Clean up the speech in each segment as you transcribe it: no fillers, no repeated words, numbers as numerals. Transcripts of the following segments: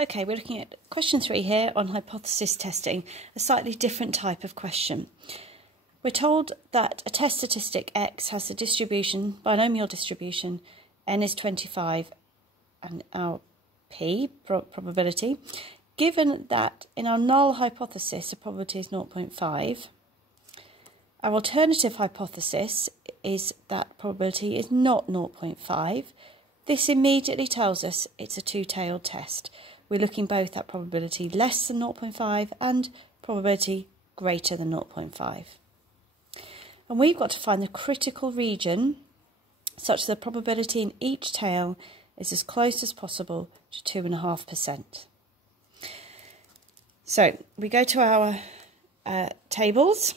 Okay, we're looking at question 3 here on hypothesis testing, a slightly different type of question. We're told that a test statistic X has a distribution, binomial distribution, n is 25 and our p, probability, given that in our null hypothesis the probability is 0.5. Our alternative hypothesis is that probability is not 0.5. This immediately tells us it's a two-tailed test. We're looking both at probability less than 0.5 and probability greater than 0.5. And we've got to find the critical region such that the probability in each tail is as close as possible to 2.5%. So we go to our tables.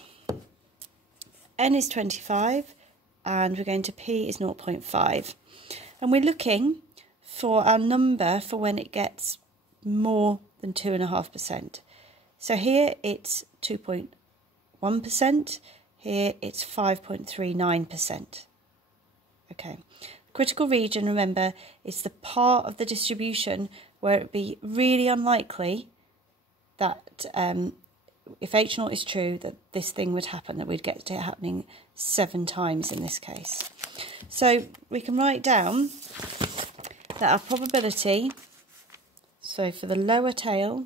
N is 25 and we're going to P is 0.5. And we're looking for our number for when it gets more than 2.5%. So here it's 2.1%, here it's 5.39%. Okay, critical region, remember, is the part of the distribution where it would be really unlikely that if H0 is true, that this thing would happen, that we'd get it happening 7 times in this case. So we can write down that our probability, so for the lower tail,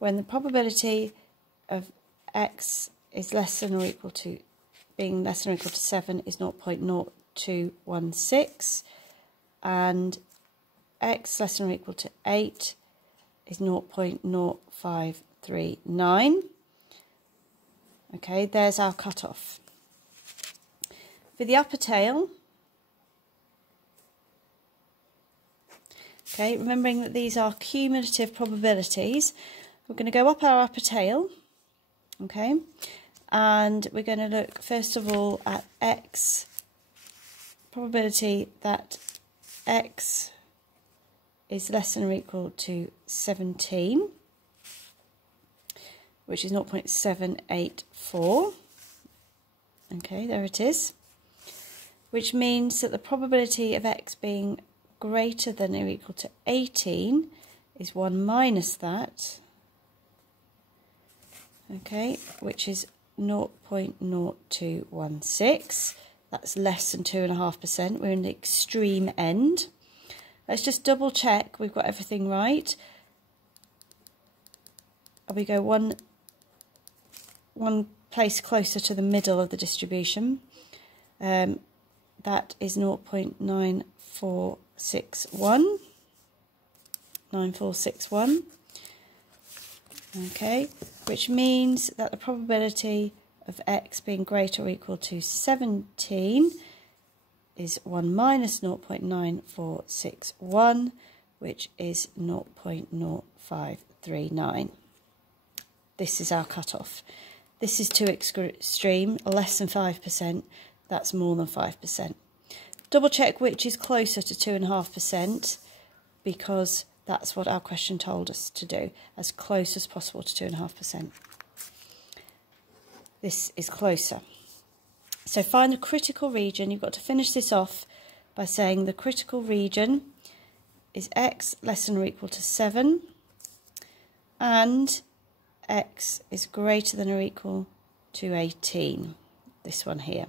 when the probability of X is less than or equal to, being less than or equal to 7 is 0.0216, and X less than or equal to 8 is 0.0539. Okay, there's our cutoff. For the upper tail, okay, remembering that these are cumulative probabilities, we're going to go up our upper tail, okay, and we're going to look first of all at X, probability that X is less than or equal to 17, which is 0.784. Okay, there it is. Which means that the probability of X being greater than or equal to 18 is 1 minus that. Okay, which is 0.0216. That's less than 2.5%. We're in the extreme end. Let's just double check we've got everything right. We go one place closer to the middle of the distribution. That is 0.9461. 9461. Okay, which means that the probability of X being greater or equal to 17 is 1 minus 0.9461, which is 0.0539. This is our cutoff. This is too extreme, less than 5%, that's more than 5%. Double check which is closer to 2.5%, because that's what our question told us to do, as close as possible to 2.5%. This is closer. So find the critical region. You've got to finish this off by saying the critical region is X less than or equal to 7 and X is greater than or equal to 18. This one here.